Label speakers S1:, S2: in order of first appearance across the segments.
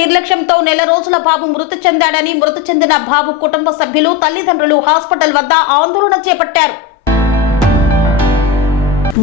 S1: నిర్లక్ష్యంతో నెల రోజుల బాబు మృతి చెందాడని మృతి చెందిన బాబు కుటుంబ సభ్యులు తల్లిదండ్రులు హాస్పిటల్ వద్ద ఆందోళన చేపట్టారు.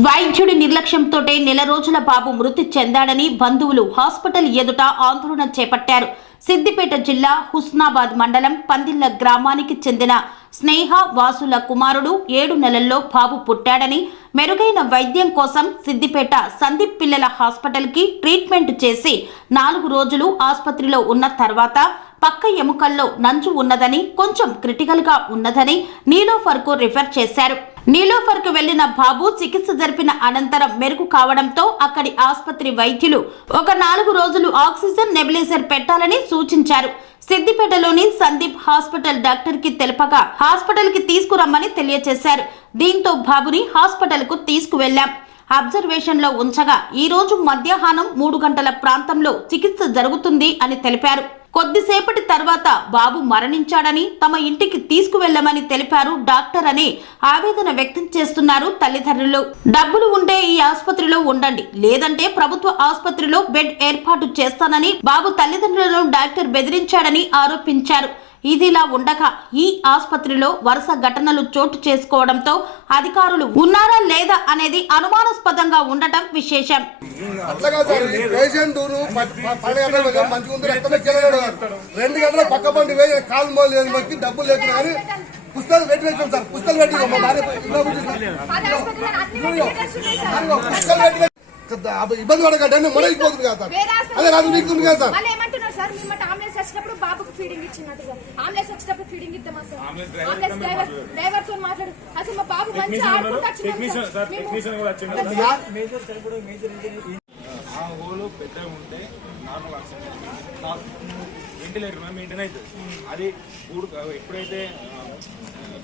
S1: వైద్యుడి నిర్లక్ష్యంతోటే నెల రోజుల బాబు మృతి చెందాడని బంధువులు హాస్పిటల్ ఎదుట ఆందోళన చేపట్టారు. సిద్దిపేట జిల్లా హుస్నాబాద్ మండలం పందిళ్ళ గ్రామానికి చెందిన స్నేహ వాసుల కుమారుడు ఏడు నెలల్లో బాబు పుట్టాడని మెరుగైన వైద్యం కోసం సిద్దిపేట సందీప్ పిల్లల హాస్పిటల్కి ట్రీట్మెంట్ చేసి నాలుగు రోజులు ఆసుపత్రిలో ఉన్న తర్వాత పక్క ఎముకల్లో నంజు ఉన్నదని కొంచెం క్రిటికల్గా ఉన్నదని నీలోఫర్కు రిఫర్ చేశారు. నీలోఫర్కు వెళ్ళిన బాబు చికిత్స జరిపిన అనంతరం మెరుగు కావడంతో అక్కడి ఆసుపత్రి వైద్యులు ఒక నాలుగు రోజులు ఆక్సిజన్ నెబిలైజర్ పెట్టాలని సూచించారు. సిద్దిపేటలోని సందీప్ హాస్పిటల్ డాక్టర్కి తెలపగా హాస్పిటల్కి తీసుకురమ్మని తెలియజేశారు. దీంతో బాబుని హాస్పిటల్కు తీసుకువెళ్ళాం అబ్జర్వేషన్లో ఉంచగా ఈ రోజు మధ్యాహ్నం మూడు గంటల ప్రాంతంలో చికిత్స జరుగుతుంది అని తెలిపారు. కొద్దిసేపటి తర్వాత బాబు మరణించాడని తమ ఇంటికి తీసుకువెళ్ళమని తెలిపారు డాక్టర్ అని ఆవేదన వ్యక్తం చేస్తున్నారు తల్లిదండ్రులు. డబ్బులు ఉండే ఈ ఆసుపత్రిలో ఉండండి లేదంటే ప్రభుత్వ ఆసుపత్రిలో బెడ్ ఏర్పాటు చేస్తానని బాబు తల్లిదండ్రులను డాక్టర్ బెదిరించాడని ఆరోపించారు. ఇదిలా ఉండగా ఈ ఆసుపత్రిలో వరుస ఘటనలు చోటు చేసుకోవడంతో అధికారులు ఉన్నారా లేదా అనేది అనుమానాస్పదంగా ఉండటం విశేషం.
S2: రెండు గంటల పక్క కాలు బట్టి డబ్బులు లేకుండా కానీ పుస్తకాలు పెట్టి సార్ పుస్తకాలు ఇబ్బంది పడకండి మొదలు కదా సార్. అదే రాదు మీకు కదా సార్.
S3: సార్ మేము అంబులెన్స్ వచ్చినప్పుడు బాబుకు ఫీడింగ్ ఇచ్చినట్టు సార్ అంబులెన్స్ వచ్చినప్పుడు ఫీడింగ్ ఇద్దామా సార్? అంబులెన్స్ డ్రైవర్ డ్రైవర్తో మాట్లాడు. అసలు మా బాబు
S4: కూడా వచ్చిండు. ఆ హోల్ పెద్దగా ఉంటే నార్మల్ ఆక్సిజన్ వెంటిలేటర్ మెయింటైన్ అవుతుంది. అది పూడు ఎప్పుడైతే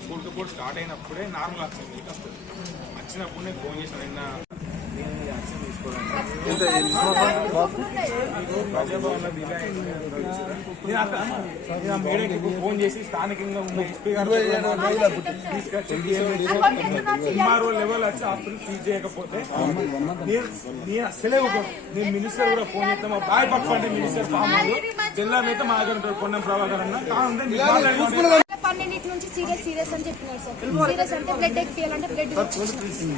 S4: పూడుతో పూడు స్టార్ట్ అయినప్పుడే నార్మల్ ఆక్సిజన్ వస్తుంది. వచ్చినప్పుడు నేను ఫోన్ చేసిన నిన్న ఫోన్ చేసి స్థానికంగా ఉన్న ఎస్పీ గారు ఎంఆర్ఓ లెవెల్ వచ్చి హాస్పిటల్ ఫీజ్ చేయకపోతే నేను అసలే ఒక నేను మినిస్టర్ కూడా ఫోన్ చేస్తాం మా బాయ్ అంటే మినిస్టర్ ఫామ్ జిల్లా మీద మా దగ్గర పొన్నం ప్రభాకర్ అన్న కావాలంటే మీరు మాట్లాడండి.
S3: పన్నెండింటి నుంచి సీరియస్ సీరియస్ అని చెప్పినారు సార్. సీరియస్ అంటే బ్లడ్ ఎక్కియాలంటే బ్లడ్ ఇచ్చిన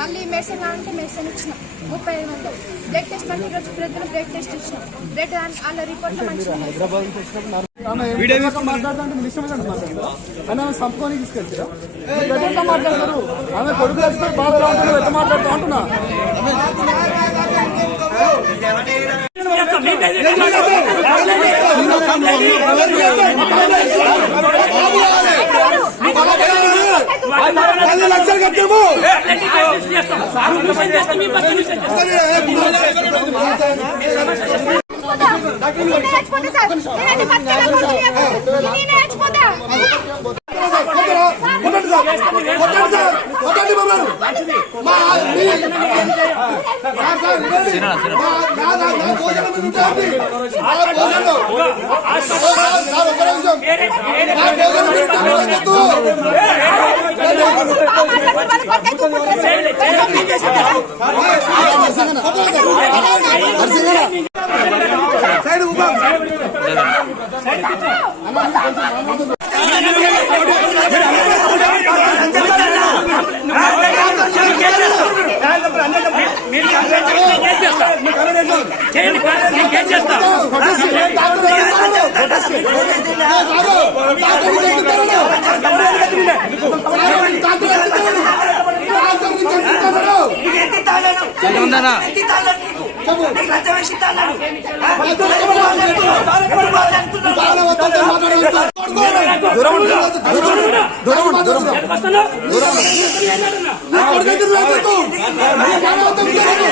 S3: మళ్ళీ మెడిసిన్ కావాలంటే మెడిసిన్ ఇచ్చిన. ముప్పై ఐదు వందలు. బ్లడ్ టెస్ట్ అంటే ఈరోజు ప్రజలు బ్లడ్ టెస్ట్ ఇచ్చిన. బ్లడ్ వాళ్ళ రిపోర్ట్ మంచిగా
S5: సంపుకొని తీసుకెళ్తారా? మాట్లాడతారు? ఆమె కొడుకు ఎట్లా మాట్లాడుతూ
S2: పది లక్షలు కట్టాము కొట్టండి సార్ కొట్టండి సార్ కొట్టండి మమ్మల్ని మా మీ- సార్, సార్, వినండి. మా- నా- నా- నా భోజనం మీద ఉంచండి. నా భోజనం. సార్, సార్, ఒక్క నిమిషం. నా భోజనం మీద ఉండొద్దు. సైడ్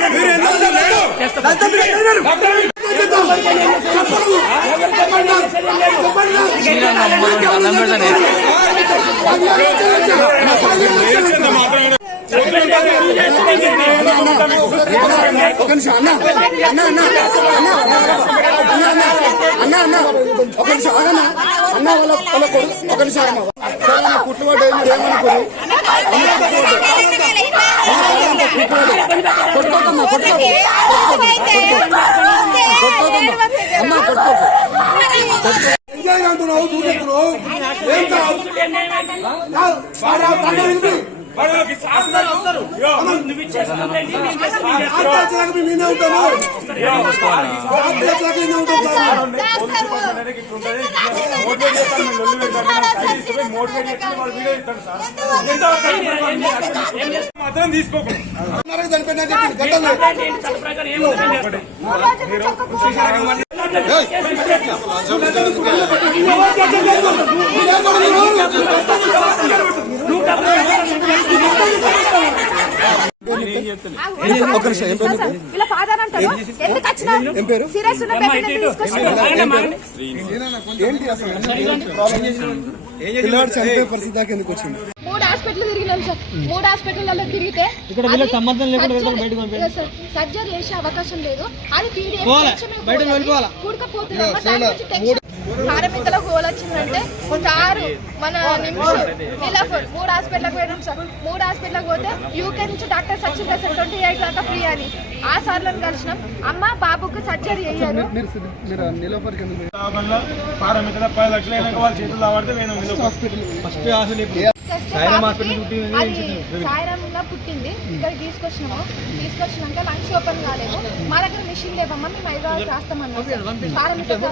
S2: ఊపా.
S5: ఒక నిమిషం అన్న అన్న అన్న అన్న అన్న అన్న అన్న ఒక నిమిషం ఆగన్నా
S2: అన్న వాళ్ళ వాళ్ళ కొడుకు ఒక నిమిషం అమ్మ సరే ఏమనుకోరు కొట్టుకోకమ్మా కొట్టుకోకు అమ్మ కొట్టుకోకు ఎంజాయ్ అంటున్నావు ఏం కాదు
S4: నువ్వు ఇచ్చేసి కంప్లైంట్ ఇవ్వు, ఇచ్చేసి కంప్లైంట్ ఇవ్వు.
S2: ఆత్మహత్యలకు మేము ఉంటాము?
S4: మాత్రం తీసుకోకండి
S2: నరక ఒక నిమిషం?
S3: ఇలా ఫాదర్ ఎందుకు? సీరియస్ ఉన్న మూడు హాస్పిటల్ తిరిగినాం సార్ మూడు హాస్పిటల్లో తిరిగితే ఇక్కడ వీళ్ళకి సంబంధం లేకుండా సర్జరీ చేసే అవకాశం లేదు అది పీడిఎఫ్ కూడకపోతుంది పారమితల హోల్ వచ్చిందంటే సారు మన నిమిషం నీలాఫర్ మూడు హాస్పిటల్కి పోయినాం సార్. మూడు హాస్పిటల్కి పోతే యూకే నుంచి doctor Sachin sir twenty eight దాకా ఫ్రీ అని. ఆ సార్లను కలిసినాం. అమ్మ బాబుకు సర్జరీ అయ్యారు
S4: పారమితుల పది లక్షలు అయినాక వాళ్ళ చేతులు ఆడితే నేను
S3: సాయిరామ్గా పుట్టింది. ఇక్కడ తీసుకొచ్చినాము. తీసుకొచ్చినాక లంగ్స్ ఓపెన్ కాలేదు. మా దగ్గర మిషన్ లేవమ్మా మేము హైదరాబాద్ రాస్తామన్నాం పారమితలు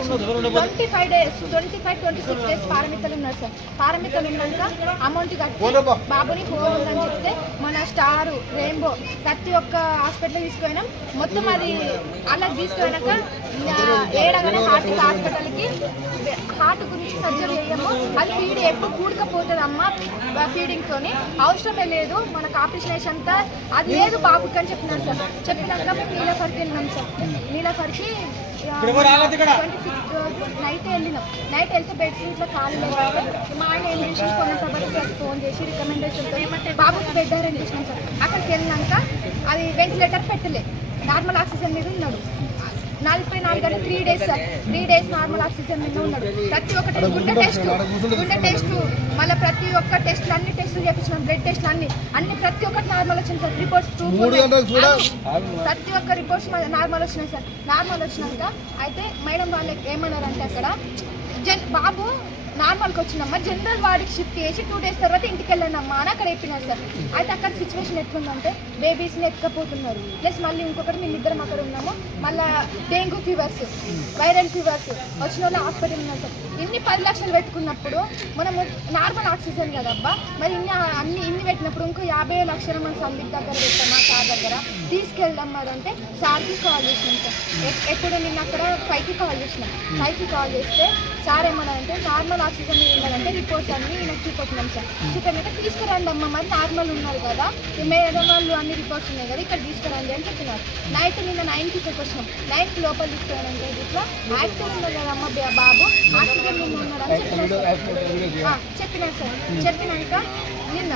S3: twenty five days twenty five twenty six days పారమితలు ఉన్నారు సార్. పారమితలు ఉన్నాక అమౌంట్ కట్టి బాబుని హోల్ ఉందని చెప్తే మన స్టార్ రెయిన్బో ప్రతి ఒక్క హాస్పిటల్ తీసుకుపోయినాం. మొత్తం అది అలా తీసుకుపోయినాక ఏడగానే హార్ట్ హాస్పిటల్కి హార్ట్ గురించి సర్జరీ చేయము. అది ఫీడ్ ఎప్పుడు కూడకపోతుంది అమ్మ ఫీడింగ్ తోని. అవసరమే లేదు మనకు ఆపరేషన్ అంతా అది లేదు బాబుకి అని చెప్పినారు సార్. చెప్పినాక మేము నీలఫర్కి వెళ్ళినాం సార్. నీలఫర్కి ట్వంటీ సిక్స్ నైట్ వెళ్ళినాం. నైట్ వెళ్తే బెడ్ సీట్లో ఖాళీ లేదు మా ఆయన ఏం చేసి సభకి సార్ ఫోన్ చేసి రికమెండేషన్తో బాబుకి బెడ్ అరేంజ్ చేసినాం సార్. అక్కడికి వెళ్ళినాక అది వెంటిలేటర్ పెట్టలే. నార్మల్ ఆక్సిజన్ మీద ఉన్నాడు. నలభై నాలుగు గంటలు three days sir three days normal oxygen మీద ఉన్నాడు. ప్రతి ఒక్కటి గుండె టెస్ట్ గుండె టెస్ట్. మళ్ళీ ప్రతి ఒక్క టెస్ట్లు అన్ని టెస్టులు చేపించినాం బ్లడ్ టెస్ట్లు అన్ని. అన్ని ప్రతి ఒక్కటి నార్మల్ వచ్చింది సార్. రిపోర్ట్స్ ప్రతి ఒక్క రిపోర్ట్స్ నార్మల్ వచ్చినాయి సార్. నార్మల్ వచ్చినాక అయితే మేడం వాళ్ళకి ఏమన్నారంటే అక్కడ జన్ బాబు నార్మల్కి వచ్చిందమ్మా జనరల్ వార్డుకి షిఫ్ట్ చేసి టూ డేస్ తర్వాత ఇంటికి వెళ్ళండమ్మా అని అక్కడ చెప్పినారు సార్. అయితే అక్కడ సిచ్యువేషన్ ఎట్లుందంటే బేబీస్ని ఎత్తుకపోతున్నారు. ప్లస్ మళ్ళీ ఇంకొకటి మేము ఇద్దరం అక్కడ ఉన్నాము. మళ్ళీ డెంగ్యూ ఫీవర్స్ వైరల్ ఫీవర్స్ వచ్చిన వాళ్ళు హాస్పిటల్ ఉన్నారు సార్. ఇన్ని పది లక్షలు పెట్టుకున్నప్పుడు మనము నార్మల్ ఆక్సిజన్ కదబ్బా. మరి ఇన్ని అన్ని ఇన్ని పెట్టినప్పుడు ఇంకో యాభై లక్షలు మన సందీప్ దగ్గర పెట్టామా సార్ దగ్గర. తీసుకెళ్దాం మరి అంటే సార్కి కాల్ చేసినాం సార్. ఎప్- ఎప్పుడు నిన్న అక్కడ ఫైవ్కి కాల్ చేసినాం. ఫైవ్కి కాల్ చేస్తే సార్ ఏమన్నారంటే నార్మల్ ఆక్సిజన్ మీద ఉన్నదంటే రిపోర్ట్స్ అన్ని నాకు చూపెట్టినాం సార్. చూపెట్టినాక తీసుకురండి అమ్మ మరి నార్మల్ ఉన్నారు కదా. మేడం వాళ్ళు అన్ని రిపోర్ట్స్ ఉన్నాయి కదా ఇక్కడ తీసుకురండి అని చెప్పినారు. నైట్ నిన్న నైన్కి ఇక్కడికి వచ్చినాం నైన్కి లోపల తీసుకురానంటే ఇట్లా యాక్టివ్ ఉన్నారు కదా అమ్మ బాబు ఆక్సిజన్ మీద ఉన్నారు అని చెప్పినారు సార్. ఆ, చెప్పినారు సార్. చెప్పినాక నిన్న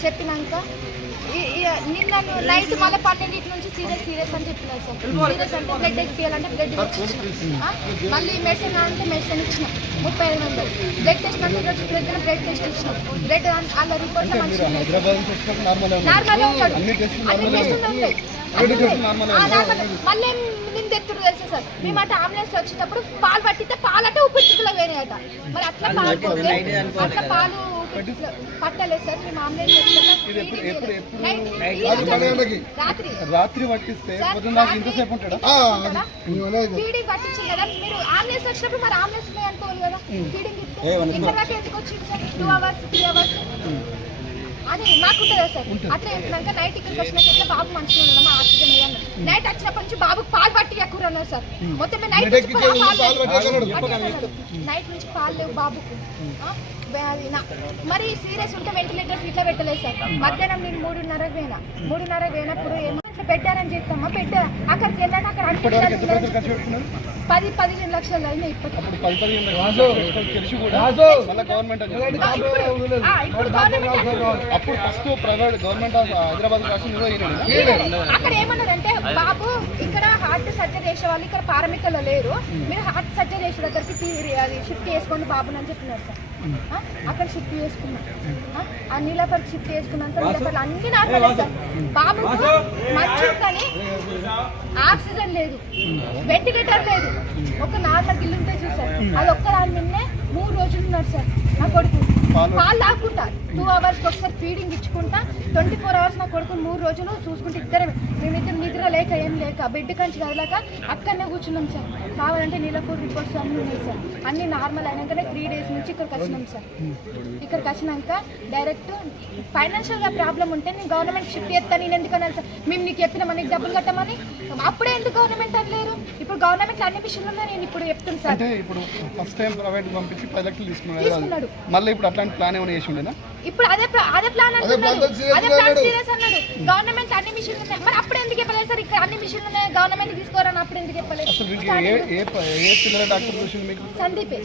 S3: చెప్పినాక? నిన్న నైట్ మళ్ళీ పన్నెండింటి నుంచి సీరియస్ సీరియస్ అని చెప్పినారు సార్. సీరియస్ అంటే బ్లడ్ ఎక్కియాలంటే బ్లడ్ మళ్ళీ మెడిసిన్ అంటే మెడిసిన్ ఇచ్చినాం. ముప్పై ఐదు వందలు. బ్లడ్ టెస్ట్ అంటే ఈరోజు బ్లడ్ బ్లడ్ టెస్ట్ ఇచ్చినాం. బ్లడ్ వాళ్ళ రిపోర్ట్ మంచిగా
S2: నార్మల్ అన్ని టెస్టులు
S3: ఉంటాయి. మళ్ళీ నిన్న తెత్తుడు తెలుసా సార్? మేము అటు అంబులెన్స్ వచ్చేటప్పుడు పాలు పట్టితే పాలంటే ఊపిరితిత్తులో వేరేయట మరి అట్లా పాలు పోతే అట్లా పాలు పట్టలేదు సార్ మేము నైట్
S2: రాత్రి.
S3: రాత్రి.
S2: రాత్రి పట్టిస్తే దాకా ఇంతసేపు ఉంటాడా?
S3: ఫీడింగ్ పట్టించింది కదా. మీరు వచ్చినప్పుడు మరి అంబులెన్స్ ఉన్నాయి అనుకోవాలి కదా. ఫీడింగ్ ఇస్తే ఇంత దాకా ఎందుకు వచ్చింది sir? Two hours three hours అది మాకు ఉంటుందా సార్. అట్లా చెప్పినాక నైట్ ఇక్కడికి వచ్చినాక ఇట్లా బాబు మంచిగా ఉన్నామా ఆక్సిజన్ మీద నైట్ వచ్చినప్పటి నుంచి బాబుకి పాలు పట్టి ఎక్కువ ఉన్నారు సార్. మొత్తం నైట్ నుంచి. నైట్ నుంచి పాలు లేవు బాబుకు. మరి సీరియస్ ఉంటే వెంటిలేటర్స్ ఇట్లా పెట్టలేదు సార్. మధ్యాహ్నం నేను మూడున్నర పోయినా. మూడున్నర పోయినప్పుడు ఏమో పెట్టారని చెప్తామా? పెట్టా. అక్కడికి వెళ్ళాక అక్కడ పది పదిహేను లక్షలు అయినాయి
S2: గవర్నమెంట్
S5: అప్పుడు ఫస్ట్ ప్రైవేట్ గవర్నమెంట్ హైదరాబాద్ రాసి నువ్వు ఈయన
S3: అక్కడ ఏమన్నారంటే బాబు ఇక్కడ హార్ట్ సర్జరీ చేసే వాళ్ళు ఇక్కడ పారమికల్లో లేరు. మీరు హార్ట్ సర్జరీ చేసే దగ్గరికి షిఫ్ట్ చేసుకోండి బాబుని అని చెప్పినారు సార్? అక్కడ షిఫ్ట్ చేసుకున్నాం. ఆ? ఆ నీలపర్ షిఫ్ట్ చేసుకున్నాక నీలపర్లు అన్ని నార్మలే సార్ బాబుకు మంచు కానీ ఆక్సిజన్ లేదు. వెంటిలేటర్ లేదు. ఒక నార్మల్ గిల్లు ఉంటే చూసారు అది ఒక్క దాని నిన్నే మూడు రోజులు ఉన్నారు సార్. నా కొడుకు. పాలు? తాగుకుంటా టూ అవర్స్ ఒకసారి ఫీడింగ్ ఇచ్చుకుంటా ట్వంటీ ఫోర్ అవర్స్ నా కొడుకు మూడు రోజులు చూసుకుంటే ఇద్దరే మేమిద్దరు నిద్ర లేక ఏం లేక బెడ్ కంచి కదలక అక్కడనే కూర్చున్నాం సార్. కావాలంటే నీలపూర్ రిపోర్ట్స్ అన్నీ ఉన్నాయి సార్. అన్ని నార్మల్ అయినాకనే త్రీ డేస్ నుంచి ఇక్కడికి వచ్చినాం సార్. ఇక్కడికి వచ్చినాక డైరెక్ట్ ఫైనాన్షియల్గా ప్రాబ్లం ఉంటే నేను గవర్నమెంట్ షిఫ్ట్ చేస్తాను నేను ఎందుకు అన్నారు సార్? మేము నీకు చెప్పిన మనకి డబ్బులు కట్టమని? అప్పుడే ఎందుకు గవర్నమెంట్ అనలేరు ఇప్పుడు గవర్నమెంట్ అన్ని విషయాలు నేను ఇప్పుడు చెప్తాను సార్.
S5: అంటే ఇప్పుడు ఫస్ట్ టైం ప్రైవేట్ పంపించి పది లక్షలు తీసుకున్నాడు. మళ్ళీ ఇప్పుడు అట్లాంటి ప్లాన్ ఏమైనా చేసి ఉండేనా?
S3: ఇప్పుడు అదే అదే ప్లాన్ అంటున్నాడు అదే ప్లాన్. సీరియస్ అన్నాడు. గవర్నమెంట్ అన్ని మిషన్లు ఉన్నాయి. మరి అప్పుడు ఎందుకు చెప్పలేదు సార్? ఇక్కడ అన్ని మిషన్లు ఉన్నాయి. గవర్నమెంట్ తీసుకోరని అప్పుడు ఎందుకు చెప్పలేదు? సందీపే.
S5: సందీపే.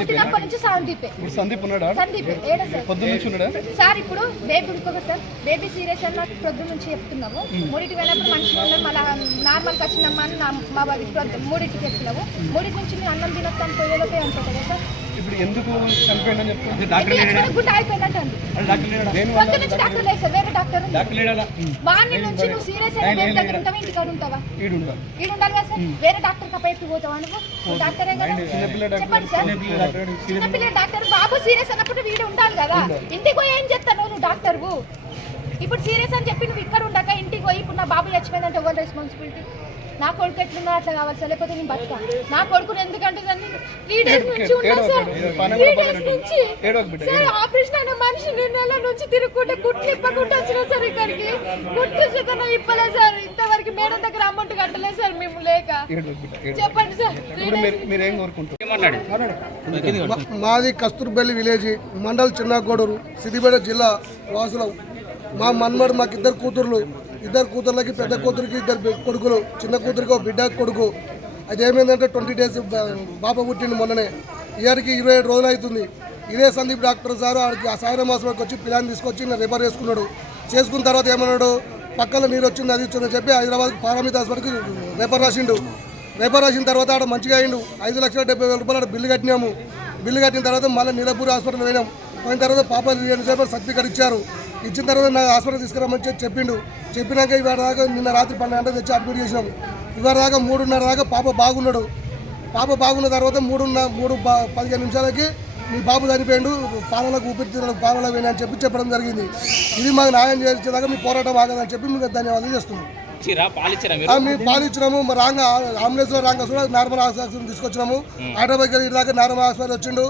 S3: పుట్టినప్పటి నుంచి సందీపే.
S5: సందీప్ ఉన్నాడా?
S3: సందీపే. ఏడా సార్?
S5: పొద్దున్న నుంచి ఉన్నాడా?
S3: సార్ ఇప్పుడు బేబీ ఉడుకోక సార్. బేబీ సీరియస్ అని నాకు ప్రొద్దు నుంచి చెప్తున్నాము. మూడింటికి వెళ్ళినప్పుడు మనిషి ఉన్నాం మళ్ళీ నార్మల్ వచ్చినామా అని మా మూడింటికి చెప్తున్నాము. మూడింటి నుంచి నేను అన్నం తినొస్తాను పోయేలోపే అంటారు కదా సార్.
S5: ఇప్పుడు ఎందుకు చనిపోయిందని చెప్తున్నా
S3: ఇంటికి వచ్చి గుడ్డ అయిపోయినట్టు అండి
S5: దేని
S3: పొద్దు నుంచి డాక్టర్ లేదు సార్ వేరే డాక్టర్. మార్నింగ్ నుంచి నువ్వు సీరియస్ అయినా వేరే దగ్గర ఉంటావా? ఉంటావా?
S5: ఈడు ఉండాలి
S3: ఈడు ఉండాలి కదా సార్. వేరే డాక్టర్ కప్పైపు పోతావా నువ్వు? నువ్వు డాక్టరే కదా.
S5: చిన్నపిల్ల
S3: చెప్పండి సార్. చిన్నపిల్ల డాక్టర్ బాబు సీరియస్ అన్నప్పుడు వీడు ఉండాలి కదా. ఇంటికి పోయి ఏం చేస్తాను నువ్వు డాక్టర్వు ఇప్పుడు సీరియస్ అని చెప్పి నువ్వు ఇక్కడ ఉండక ఇంటికి పోయి ఇప్పుడు నా బాబు చచ్చిపోయిందంటే ఎవరు రెస్పాన్సిబిలిటీ నా కొడుకు ఎట్లున్నా అట్లా కావాలి సార్ లేకపోతే నేను బతుకా? నా కొడుకుని ఎందుకంటే త్రీ డేస్ నుంచి ఉన్నా సార్. త్రీ డేస్ నుంచి సార్ ఆపరేషన్ అయిన మనిషి నేను నెల నుంచి తిరుగుకుంటే కుట్లు ఇప్పకుండా వచ్చిన సార్ ఇక్కడికి. కుట్లు చికెన్ ఇప్పలే సార్. ఇంతవరకు మేడం దగ్గర అమౌంట్ కట్టలేదు సార్ మేము లేక. చెప్పండి సార్
S2: మాది కస్తూర్బెల్లి విలేజ్ మండల్ చిన్నగోడూరు సిద్దిపేట జిల్లా వాసులం. మా మన్మడు మాకు ఇద్దరు కూతుర్లు. ఇద్దరు కూతుర్లకి పెద్ద కూతురికి ఇద్దరు కొడుకులు చిన్న కూతురికి ఒక బిడ్డ కొడుకు. అది ఏమైందంటే ట్వంటీ డేస్ బా- బాబా పుట్టింది మొన్ననే. ఇయర్కి ఇరవై ఏడు రోజులు అవుతుంది. ఇదే సందీప్ డాక్టర్ సార్ ఆడికి ఆ సాయంత్రం హాస్పిటల్కి వచ్చి పిల్లని తీసుకొచ్చి నేను రిపేర్ చేసుకున్నాడు. చేసుకున్న తర్వాత ఏమన్నాడు? పక్కన నీరు వచ్చింది అది వచ్చిందని చెప్పి హైదరాబాద్ పారామిత హాస్పిటల్కి రేపర్ రాసిండు. రేపర్ రాసిన తర్వాత ఆడ మంచిగా అయిండు. ఐదు లక్షల డెబ్బై వేల రూపాయలు ఆడ బిల్లు కట్టినాము. బిల్లు కట్టిన తర్వాత మళ్ళీ నీలపూర్ హాస్పిటల్ పోయినాం. పోయిన తర్వాత పాప రెండు సేపటి సర్టిఫికేట్ ఇచ్చారు ఇచ్చిన తర్వాత నా హాస్పిటల్ తీసుకురమ్మని చెప్పి చెప్పిండు. చెప్పినాక ఇవాళ దాకా నిన్న రాత్రి పన్నెండు గంటలు తెచ్చి అడ్మిట్ చేసినాం. ఇవాళ దాకా మూడున్నర దాకా పాప బాగున్నాడు. పాప బాగున్న తర్వాత మూడున్న మూడు పదిహేను నిమిషాలకి మీ బాబు చనిపోయిండు. పాలలకు ఊపిరితిత్తులకు పాలలకు పోయినా అని చెప్పి చెప్పడం జరిగింది. ఇది మాకు న్యాయం చేసేదాకా మీ పోరాటం ఆగదని చెప్పి మీకు ధన్యవాదాలు చేస్తున్నాం. మేము పాలు ఇచ్చినాము మరి రాంగ అంబులెన్స్లో రాంగ కూడా నార్మల్ హాస్పిటల్ తీసుకొచ్చినాము. హైదరాబాద్ వెళ్ళి దాకా నార్మల్ హాస్పిటల్ వచ్చిండు.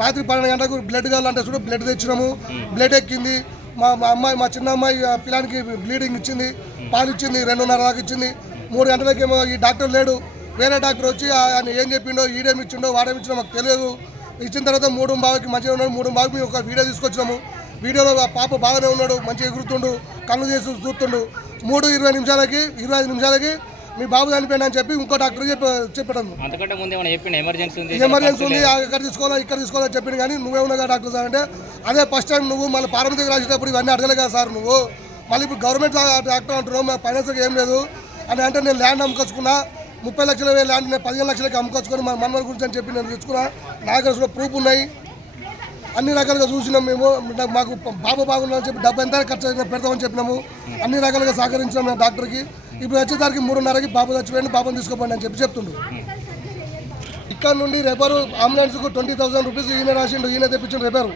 S2: రాత్రి పన్నెండు గంటలకు బ్లడ్ కావాలంటే చూడు బ్లడ్ తెచ్చినాము. బ్లడ్ ఎక్కింది. మా మా అమ్మాయి మా చిన్న అమ్మాయి పిల్లానికి బ్లీడింగ్ ఇచ్చింది పాలు ఇచ్చింది రెండున్నర దాకా ఇచ్చింది. మూడు గంటలకేమో ఈ డాక్టర్ లేడు. వేరే డాక్టర్ వచ్చి ఆయన ఏం చెప్పిండో ఈడేమి ఇచ్చిండో వాడేమి మాకు తెలియదు. ఇచ్చిన తర్వాత మూడు బావికి మంచిగా ఉన్నాడు. మూడు బావికి మేము ఒక వీడియో తీసుకొచ్చినాము. వీడియోలో పాప బాగానే ఉన్నాడు మంచిగా ఎగురుతుండు కళ్ళు చేసి చూస్తుండు. మూడు ఇరవై నిమిషాలకి ఇరవై ఐదు నిమిషాలకి మీ బాబు చనిపోయినా అని చెప్పి ఇంకో డాక్టర్ చెప్ప చెప్పడం.
S6: అంతకంటే ముందు ఏమైనా చెప్పిండు? ఎమర్జెన్సీ ఉంది
S2: ఎమర్జెన్సీ ఉంది ఆ ఇక్కడ తీసుకోవాలా ఇక్కడ తీసుకోవాలని చెప్పింది కానీ నువ్వే ఉన్నాగా డాక్టర్ సార్ అంటే అదే ఫస్ట్ టైం నువ్వు మళ్ళీ పారమితికి రాసేటప్పుడు ఇవన్నీ అడగలే కదా సార్ నువ్వు. మళ్ళీ ఇప్పుడు గవర్నమెంట్ డాక్టర్ అంటున్నావు మా ఫైనాన్స్కి ఏం లేదు. అని అంటే నేను ల్యాండ్ అమ్ముకొచ్చుకున్నా ముప్పై లక్షల వేలు ల్యాండ్ నేను పదిహేను లక్షలకి అమ్ముకొచ్చుకొని మా మన్మల గురించి అని చెప్పి నేను తెచ్చుకున్నా. నా దగ్గర ప్రూఫ్ ఉన్నాయి. అన్ని రకాలుగా చూసినాం మేము. మాకు బాబు బాగున్నామని చెప్పి డబ్బు ఎంత ఖర్చు పెడతామని చెప్పినాము. అన్ని రకాలుగా సహకరించినాం డాక్టర్కి. ఇప్పుడు వచ్చేసరికి మూడున్నరకి బాబు చచ్చిపోయింది బాబుని తీసుకోపోండి అని చెప్పి చెప్తుండు. ఇక్కడ నుండి రేపరు అంబులెన్స్కు ట్వంటీ థౌసండ్ రూపీస్ ఈయన రాసిండు ఈయన తెప్పించిండు రేపరు.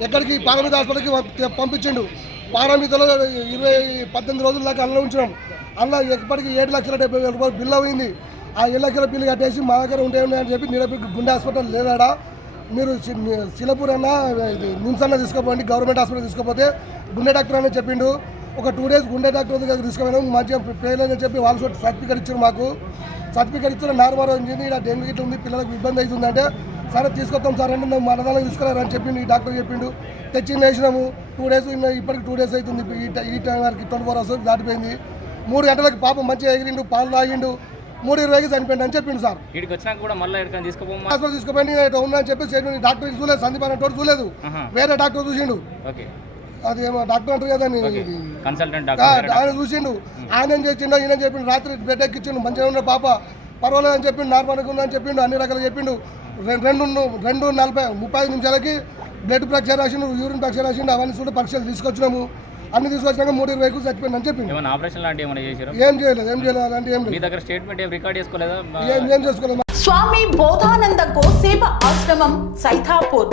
S2: ఎక్కడికి పారామిత హాస్పిటల్కి పంపించిండు. పారామితలో ఇరవై పద్దెనిమిది రోజుల దాకా అందులో ఉంచినాం. అందులో ఎప్పటికి ఏడు లక్షల డెబ్బై వేల రూపాయలు బిల్లు అయింది. ఆ ఏడు లక్షల బిల్లు కట్టేసి మా దగ్గర ఉంటే అని చెప్పి నేను గుండె హాస్పిటల్ లేదాడా. మీరు సి- సిలపూర్ అన్న ఇది నిమ్స్ అన్న తీసుకోపోండి గవర్నమెంట్ హాస్పిటల్ తీసుకోపోతే గుండె డాక్టర్ అని చెప్పిండు. ఒక టూ డేస్ గుండె డాక్టర్ దగ్గర తీసుకుపోయినాం మంచిగా పేర్లు అని చెప్పి వాళ్ళు సర్టిఫికేట్ ఇచ్చారు మాకు. సర్టిఫికేట్ ఇచ్చిన నార్మల్ ఇంజిన్ ఇక్కడ డెంగ్యూ ఇట్లా ఉంది పిల్లలకు ఇబ్బంది అవుతుందంటే సరే తీసుకొస్తాం సార్ అంటే మేము మనదాలకు తీసుకురారని చెప్పిండు. ఈ డాక్టర్ చెప్పిండు. తెచ్చి వేసినాము టూ డేస్ ఇప్పటికి టూ డేస్ అవుతుంది. ఈ టై- వరకు ట్వంటీ ఫోర్ అవర్స్ దాటిపోయింది. మూడు గంటలకి పాపం మంచిగా ఎగిరిండు పాలు తాగిండు. మూడు ఇరవైకి చనిపోయిండు అని చెప్పిండు సార్.
S6: వీడికి వచ్చినాక కూడా మళ్ళీ
S2: తీసుకుపోయి ఇట్లా ఉన్నా అని చెప్పి డాక్టర్ చూడలేదు సందీప్ అనేటోడు చూడలేదు. వేరే డాక్టర్ చూసిండు.
S6: ఓకే.
S2: అది ఏమో డాక్టర్ అంటారు కదా
S6: కన్సల్టెంట్
S2: ఆయన చూసిండు. ఆయన ఏం చేసిండో ఈయన చెప్పిండు? రాత్రి బెడ్ ఎక్కించిండు మంచిగా ఉన్న పాప. పర్వాలేదని చెప్పిండు నార్మల్గా ఉందని చెప్పిండు అన్ని రకాలు చెప్పిండు. రెండు రెండు నలభై ముప్పై ఐదు నిమిషాలకి బ్లడ్ పరీక్ష రాసిండు యూరిన్ పరీక్ష రాసిండు అవన్నీ చూడ పరీక్షలు తీసుకొచ్చినాము. అన్ని తీసుకొచ్చినాక మూడు ఇరవైకు చచ్చిపోయింది అని చెప్పిండు.
S6: ఏమైనా ఆపరేషన్ లాంటివి ఏమైనా చేశారు
S2: ఏం చేయలేదు ఏం చేయలేదు అలాంటి ఏం
S6: మీ దగ్గర స్టేట్మెంట్ ఏం రికార్డ్ చేసుకోలేదా?
S2: ఏం ఏం చేసుకోలేదు.
S1: స్వామి బోధానంద గోసేవ ఆశ్రమం సైథాపూర్